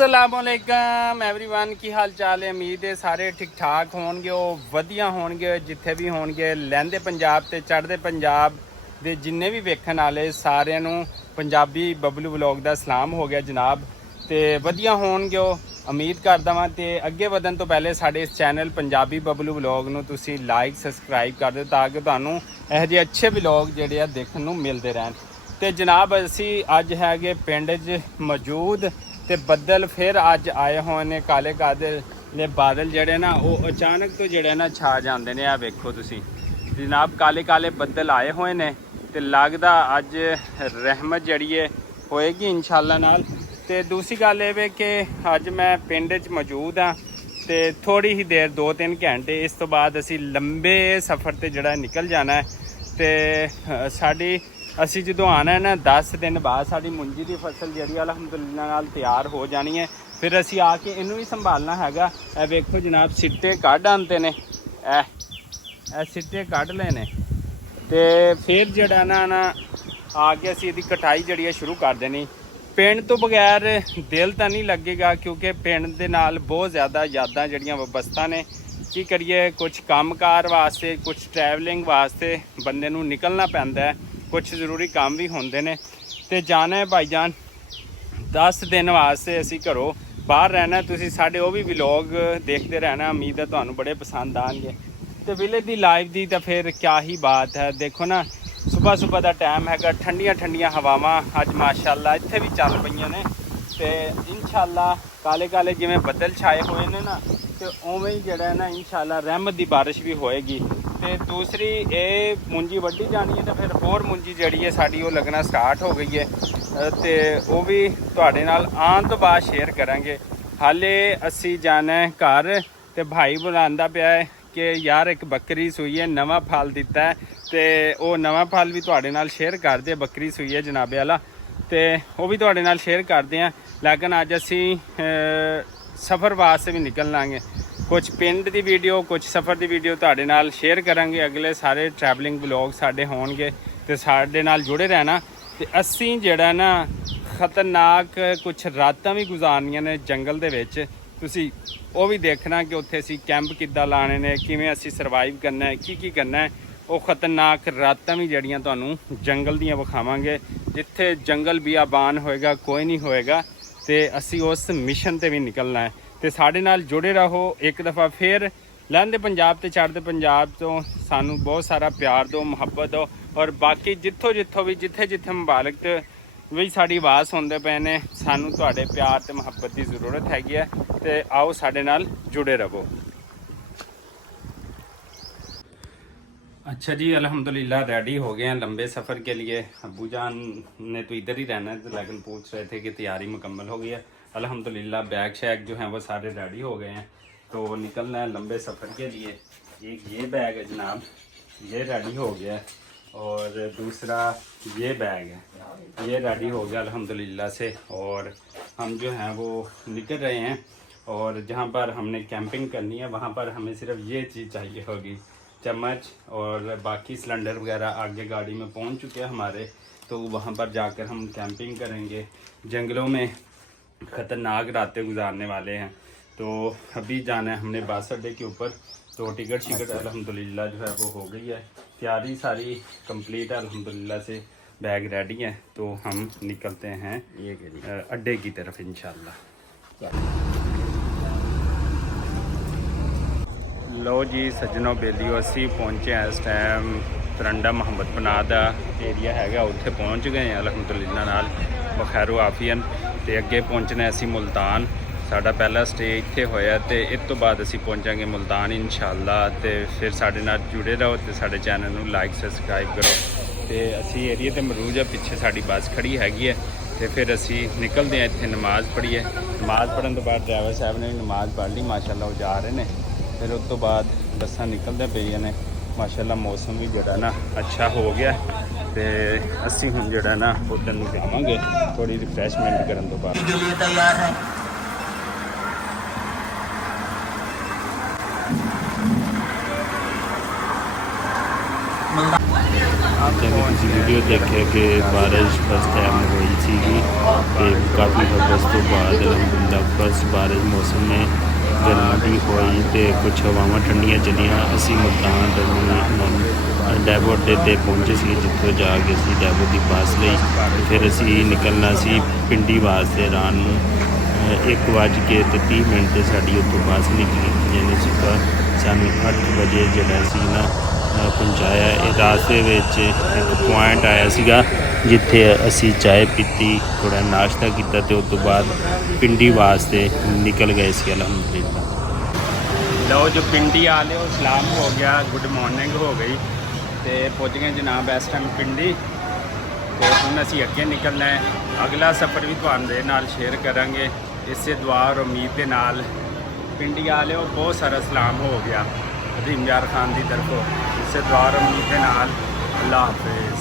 असलामुअलैकुम everyone की हाल चाल है। उम्मीद है सारे ठीक ठाक होणगे, वधिया होणगे जिथे भी होणगे। लਹਿੰਦੇ ਪੰਜਾਬ ਤੇ ਚੜ੍ਹਦੇ ਪੰਜਾਬ ਦੇ ਜਿੰਨੇ ਵੀ ਵੇਖਣ ਵਾਲੇ ਸਾਰਿਆਂ ਨੂੰ ਪੰਜਾਬੀ ਬਬਲੂ ਵਲੌਗ ਦਾ ਸਲਾਮ ਹੋ ਗਿਆ ਜਨਾਬ। ਤੇ ਵਧੀਆ ਹੋਣਗੇ ਉਮੀਦ ਕਰਦਾ ਵਾਂ। ਤੇ ਅੱਗੇ ਵਧਣ ਤੋਂ ਪਹਿਲੇ ਸਾਡੇ ਇਸ ਚੈਨਲ ਪੰਜਾਬੀ ਬਬਲੂ ਵਲੌਗ ਨੂੰ ਤੁਸੀਂ ਲਾਈਕ ਸਬਸਕ੍ਰਾਈਬ ਕਰ ਦਿਓ ਤਾਂ ਕਿ ਤੁਹਾਨੂੰ ਇਹੋ ਜਿਹੇ ਅੱਛੇ ਵਲੌਗ ਜਿਹੜੇ ਆ ਦੇਖਣ ਨੂੰ ਮਿਲਦੇ ਰਹਿਣ। ਤੇ ਜਨਾਬ ਅਸੀਂ ਅੱਜ ਹੈਗੇ ਪਿੰਡ 'ਚ ਮੌਜੂਦ ਤੇ ਬੱਦਲ ਫਿਰ ਅੱਜ ਆਏ ਹੋਏ ਨੇ। ਕਾਲੇ ਕਾਲੇ ਬਾਦਲ ਜਿਹੜੇ ਨਾ ਉਹ ਅਚਾਨਕ ਤੋਂ ਜਿਹੜੇ ਨਾ ਛਾ ਜਾਂਦੇ ਨੇ। ਆ ਵੇਖੋ ਤੁਸੀਂ ਜਨਾਬ, ਕਾਲੇ ਕਾਲੇ ਬੱਦਲ ਆਏ ਹੋਏ ਨੇ ਤੇ ਲੱਗਦਾ ਅੱਜ ਰਹਿਮਤ ਜਿਹੜੀ ਹੈ ਹੋਏਗੀ ਇਨਸ਼ਾਅੱਲਾ ਨਾਲ। ਤੇ ਦੂਸਰੀ ਗੱਲ ਇਹ ਵੇ ਕਿ ਅੱਜ ਮੈਂ ਪਿੰਡ 'ਚ ਮੌਜੂਦ ਹਾਂ ਤੇ ਥੋੜੀ ਹੀ ਦੇਰ 2-3 ਘੰਟੇ ਇਸ ਤੋਂ ਬਾਅਦ ਅਸੀਂ ਲੰਬੇ ਸਫ਼ਰ ਤੇ ਜਿਹੜਾ ਨਿਕਲ ਜਾਣਾ ਹੈ। ਤੇ ਅਸੀਂ ਜਦੋਂ ਆਉਣਾ ਹੈ ਨਾ 10 ਦਿਨ ਬਾਅਦ ਸਾਡੀ ਮੁੰਜੀ ਦੀ ਫਸਲ ਜਿਹੜੀ ਅਲਹਮਦੁਲਿਲਾ ਨਾਲ ਤਿਆਰ ਹੋ ਜਾਣੀ ਹੈ। ਫਿਰ ਅਸੀਂ ਆ ਕੇ ਇਹਨੂੰ ਵੀ ਸੰਭਾਲਣਾ ਹੈਗਾ। ਇਹ ਵੇਖੋ ਜਨਾਬ, ਸਿੱਟੇ ਕੱਢ ਆਉਂਦੇ ਨੇ, ਇਹ ਸਿੱਟੇ ਕੱਢ ਲਏ ਨੇ ਤੇ ਫਿਰ ਜਿਹੜਾ ਨਾ ਆ ਕੇ ਅਸੀਂ ਇਹਦੀ ਕਟਾਈ ਜਿਹੜੀ ਹੈ ਸ਼ੁਰੂ ਕਰ ਦੇਣੀ। ਪਿੰਡ ਤੋਂ ਬਗੈਰ ਦਿਲ ਤਾਂ ਨਹੀਂ ਲੱਗੇਗਾ ਕਿਉਂਕਿ ਪਿੰਡ ਦੇ ਨਾਲ ਬਹੁਤ ਜ਼ਿਆਦਾ ਯਾਦਾਂ ਜਿਹੜੀਆਂ ਵਬਸਤਾ ਨੇ। ਕੀ ਕਰੀਏ, ਕੁਝ ਕੰਮਕਾਰ ਵਾਸਤੇ ਕੁਝ ਟਰੈਵਲਿੰਗ ਵਾਸਤੇ ਬੰਦੇ ਨੂੰ ਨਿਕਲਣਾ ਪੈਂਦਾ ਹੈ, ਕੁਛ ਜ਼ਰੂਰੀ ਕੰਮ ਵੀ ਹੁੰਦੇ ਨੇ। ਤੇ ਜਾਣਾ ਹੈ ਭਾਈਜਾਨ 10 ਦਿਨ ਵਾਸਤੇ ਅਸੀਂ ਘਰੋਂ ਬਾਹਰ ਰਹਿਣਾ। ਤੁਸੀਂ ਸਾਡੇ ਉਹ ਵੀ ਵਲੌਗ ਦੇਖਦੇ ਰਹਿਣਾ, ਉਮੀਦ ਹੈ ਤੁਹਾਨੂੰ ਬੜੇ ਪਸੰਦ ਆਉਣਗੇ। ਤੇ ਵਿਲੇਜ ਦੀ ਲਾਈਫ ਦੀ ਤਾਂ ਫਿਰ ਕਿਆ ਹੀ ਬਾਤ ਹੈ। ਦੇਖੋ ਨਾ ਸੁਬਾਹ ਦਾ ਟਾਈਮ ਹੈਗਾ, ਠੰਡੀਆਂ ਠੰਡੀਆਂ ਹਵਾਵਾਂ ਅੱਜ ਮਾਸ਼ਾਅੱਲਾ ਇੱਥੇ ਵੀ ਚੱਲ ਪਈਆਂ ਨੇ। ਤੇ ਇਨਸ਼ਾਅੱਲਾ ਕਾਲੇ ਕਾਲੇ ਜਿਵੇਂ ਬੱਦਲ ਛਾਏ ਹੋਏ ਨੇ ਨਾ ਤੇ ਉਵੇਂ ਹੀ ਜਿਹੜਾ ਨਾ ਇਨਸ਼ਾਅੱਲਾ ਰਹਿਮਤ ਦੀ ਬਾਰਿਸ਼ ਵੀ ਹੋਏਗੀ। ਤੇ ਦੂਸਰੀ ਇਹ ਮੁੰਜੀ ਵੱਢੀ ਜਾਣੀ ਹੈ ਤੇ ਫਿਰ ਹੋਰ ਮੁੰਜੀ ਜਿਹੜੀ ਹੈ ਸਾਡੀ ਉਹ ਲੱਗਣਾ ਸਟਾਰਟ ਹੋ ਗਈ ਹੈ ਤੇ ਉਹ ਵੀ ਤੁਹਾਡੇ ਨਾਲ ਆਉਣ ਤੋਂ ਬਾਅਦ ਸ਼ੇਅਰ ਕਰਾਂਗੇ। ਹਾਲੇ ਅਸੀਂ ਜਾਣਾ ਘਰ ਤੇ ਭਾਈ ਬੁਲਾਉਂਦਾ ਪਿਆ ਹੈ ਕਿ ਯਾਰ ਇੱਕ ਬੱਕਰੀ ਸੂਈ ਹੈ, ਨਵਾਂ ਫਲ ਦਿੱਤਾ ਹੈ ਤੇ ਉਹ ਨਵਾਂ ਫਲ ਵੀ ਤੁਹਾਡੇ ਨਾਲ ਸ਼ੇਅਰ ਕਰਦੇ। ਬੱਕਰੀ ਸੂਈ ਹੈ ਜਨਾਬੇ ਵਾਲਾ ਤੇ ਉਹ ਵੀ ਤੁਹਾਡੇ ਨਾਲ ਸ਼ੇਅਰ ਕਰਦੇ ਹਾਂ। ਲੇਕਿਨ ਅੱਜ ਅਸੀਂ ਸਫ਼ਰ ਵਾਸਤੇ ਵੀ ਨਿਕਲ ਲਾਂਗੇ। ਕੁਝ ਪਿੰਡ ਦੀ ਵੀਡੀਓ, ਕੁਝ ਸਫ਼ਰ ਦੀ ਵੀਡੀਓ ਤੁਹਾਡੇ ਨਾਲ ਸ਼ੇਅਰ ਕਰਾਂਗੇ। ਅਗਲੇ ਸਾਰੇ ਟਰੈਵਲਿੰਗ ਵਲੌਗ ਸਾਡੇ ਹੋਣਗੇ ਤੇ ਸਾਡੇ ਨਾਲ ਜੁੜੇ ਰਹਿਣਾ। ਤੇ ਅਸੀਂ ਜਿਹੜਾ ਨਾ ਖਤਰਨਾਕ ਕੁਝ ਰਾਤਾਂ ਵੀ ਗੁਜ਼ਾਰਨੀਆਂ ਨੇ ਜੰਗਲ ਦੇ ਵਿੱਚ। ਤੁਸੀਂ ਉਹ ਵੀ ਦੇਖਣਾ ਕਿ ਉੱਥੇ ਅਸੀਂ ਕੈਂਪ ਕਿੱਦਾਂ ਲਾਣੇ ਨੇ, ਕਿਵੇਂ ਅਸੀਂ ਸਰਵਾਈਵ ਕਰਨਾ ਹੈ, ਕੀ ਕਰਨਾ ਹੈ। ਉਹ ਖਤਰਨਾਕ ਰਾਤਾਂ ਵੀ ਜਿਹੜੀਆਂ ਤੁਹਾਨੂੰ ਜੰਗਲ ਦੀਆਂ ਵਿਖਾਵਾਂਗੇ। ਜਿੱਥੇ ਜੰਗਲ ਬਿਆਬਾਨ ਹੋਏਗਾ, ਕੋਈ ਨਹੀਂ ਹੋਏਗਾ ਤੇ ਅਸੀਂ ਉਸ ਮਿਸ਼ਨ ਤੇ ਵੀ ਨਿਕਲਣਾ ਹੈ। ਤੇ ਸਾਡੇ ਨਾਲ ਜੁੜੇ ਰਹੋ। ਇੱਕ ਦਫਾ ਫਿਰ ਲਹਿੰਦੇ ਪੰਜਾਬ ਤੇ ਚੜ੍ਹਦੇ ਪੰਜਾਬ ਤੋਂ ਸਾਨੂੰ ਬਹੁਤ ਸਾਰਾ ਪਿਆਰ ਦਿਓ, ਮੁਹੱਬਤ ਦਿਓ। ਔਰ ਬਾਕੀ ਜਿੱਥੋਂ ਵੀ ਜਿੱਥੇ ਮੁਬਾਰਕ ਤੇ ਵੀ ਸਾਡੀ ਆਵਾਜ਼ ਸੁਣਦੇ ਪਏ ਨੇ, ਸਾਨੂੰ ਤੁਹਾਡੇ ਪਿਆਰ ਤੇ ਮੁਹੱਬਤ ਦੀ ਜ਼ਰੂਰਤ ਹੈਗੀ ਹੈ। ਤੇ ਆਓ ਸਾਡੇ ਨਾਲ ਜੁੜੇ ਰਹੋ। अच्छा जी, अल्हम्दुलिल्लाह रेडी हो गए हैं लंबे सफ़र के लिए। अब्बू जान ने तो इधर ही रहना है लेकिन पूछ रहे थे कि तैयारी मुकम्मल हो गई है। अल्हम्दुलिल्लाह बैग शैग जो हैं वो सारे रेडी हो गए हैं तो निकलना है लंबे सफ़र के लिए। एक ये बैग है जनाब, ये रेडी हो गया है और दूसरा ये बैग है, ये रेडी हो गया अल्हम्दुलिल्लाह से। और हम जो हैं वो निकल रहे हैं और जहाँ पर हमने कैंपिंग करनी है वहाँ पर हमें सिर्फ ये चीज़ चाहिए होगी, चम्मच। और बाकी सिलेंडर वगैरह आगे गाड़ी में पहुंच चुके हैं हमारे, तो वहां पर जाकर हम कैंपिंग करेंगे। जंगलों में ख़तरनाक रातें गुजारने वाले हैं। तो अभी जाना है हमने बस अड्डे के ऊपर। तो टिकट अल्हम्दुलिल्लाह जो है वो हो गई है, तैयारी सारी कंप्लीट है अल्हम्दुलिल्लाह से। बैग रेडी है तो हम निकलते हैं अड्डे की तरफ इंशाल्लाह। लो जी सज्जनों बेलियो, असी पहुँचे इस टाइम तरंडा मुहम्मद पनाह का एरिया है, उत्थे पहुँच गए हैं अलहमदुलिल्लाह नाल बखैरो आफियन। तो अगे पहुँचना असी मुल्तान, साडा पहला स्टे इत्थे होया ते इस तो बाद असी पहुँचांगे मुल्तान इंशाअल्लाह। तो फिर साडे नाल जुड़े रहो तो साडे चैनल नूं लाइक सबसक्राइब करो। तो असी एरिया ते मरूज है, पिछे साडी बस खड़ी हैगी है। तो फिर असी निकलते हैं, इत्थे नमाज़ पढ़ीए। नमाज़ पढ़न तो बाद ड्राइवर साहब ने भी नमाज़ पढ़ ली माशाअल्लाह, वो जा रहे हैं। फिर उस तो बाद बसा निकलते पे ने माशाअल्लाह। मौसम भी जोड़ा ना अच्छा हो गया तो असी हम जोड़ा ना उधर ਨੂੰ ਜਾਵਾਂਗੇ थोड़ी रिफ्रैशमेंट करने तो बाद। ਜਿਵੇਂ ਤੁਸੀਂ ਵੀਡੀਓ ਦੇਖਿਆ ਕਿ ਬਾਰਿਸ਼ ਫਸਟ ਟਾਈਮ ਹੋਈ ਸੀਗੀ ਤੇ ਕਾਫੀ ਹਵਸ ਤੋਂ ਬਾਅਦ ਅਲਹਮਦੁਲਿਲਾ ਫਸਟ ਬਾਰਿਸ਼ ਮੌਸਮ ਨੇ ਗਰਮੀ ਦੀ ਹੋਈ ਤੇ ਕੁਝ ਹਵਾਵਾਂ ਠੰਡੀਆਂ ਚੱਲੀਆਂ। ਅਸੀਂ ਮੁਲਤਾਨ ਡੈਵੋ ਅੱਡੇ 'ਤੇ ਪਹੁੰਚੇ ਸੀ, ਜਿੱਥੋਂ ਜਾ ਕੇ ਅਸੀਂ ਡੈਵੋ ਦੀ ਬੱਸ ਲਈ ਤੇ ਫਿਰ ਅਸੀਂ ਨਿਕਲਣਾ ਸੀ ਪਿੰਡੀ ਵਾਸਤੇ ਰਾਤ ਨੂੰ 1:30 ਤੇ ਸਾਡੀ ਉੱਥੋਂ ਬੱਸ ਨਿਕਲੀ, ਜਿਹਨੇ ਸੁਬਹ ਸਾਨੂੰ 8 ਵਜੇ ਜਿਹੜਾ ਸੀ ਨਾ ਪਹੁੰਚਾਇਆ। ਇਹ ਰਾਸਤੇ ਵਿੱਚ ਇੱਕ ਪੁਆਇੰਟ ਆਇਆ ਸੀਗਾ ਜਿੱਥੇ ਅਸੀਂ ਚਾਹ ਪੀਤੀ, ਥੋੜ੍ਹਾ ਨਾਸ਼ਤਾ ਕੀਤਾ ਤੇ ਉਸ ਤੋਂ ਬਾਅਦ ਪਿੰਡੀ ਵਾਸਤੇ ਨਿਕਲ ਗਏ ਸੀ ਅਲਹਮਦੁਲਿਲਾ। ਲਓ ਜੋ ਪਿੰਡੀ ਵਾਲੇ ਉਹ ਸਲਾਮ ਹੋ ਗਿਆ, ਗੁੱਡ ਮਾਰਨਿੰਗ ਹੋ ਗਈ ਤੇ ਪਹੁੰਚ ਗਏ ਜਨਾਬ ਇਸ ਟਾਈਮ ਪਿੰਡੀ। ਤੇ ਹੁਣ ਅਸੀਂ ਅੱਗੇ ਨਿਕਲਣਾ ਹੈ, ਅਗਲਾ ਸਫ਼ਰ ਵੀ ਤੁਹਾਨੂੰ ਦੇ ਨਾਲ ਸ਼ੇਅਰ ਕਰਾਂਗੇ ਇਸੇ ਦੁਆ ਔਰ ਉਮੀਦ ਦੇ ਨਾਲ। ਪਿੰਡੀ ਵਾਲਿਓ ਬਹੁਤ ਸਾਰਾ ਸਲਾਮ ਹੋ ਗਿਆ ਅਜ਼ੀਮ ਯਾਰ ਖਾਨ ਦੀ ਤਰਫੋਂ, ਇਸੇ ਦੁਆ ਔਰ ਉਮੀਦ ਦੇ ਨਾਲ। ਅੱਲਾ ਹਾਫਿਜ਼।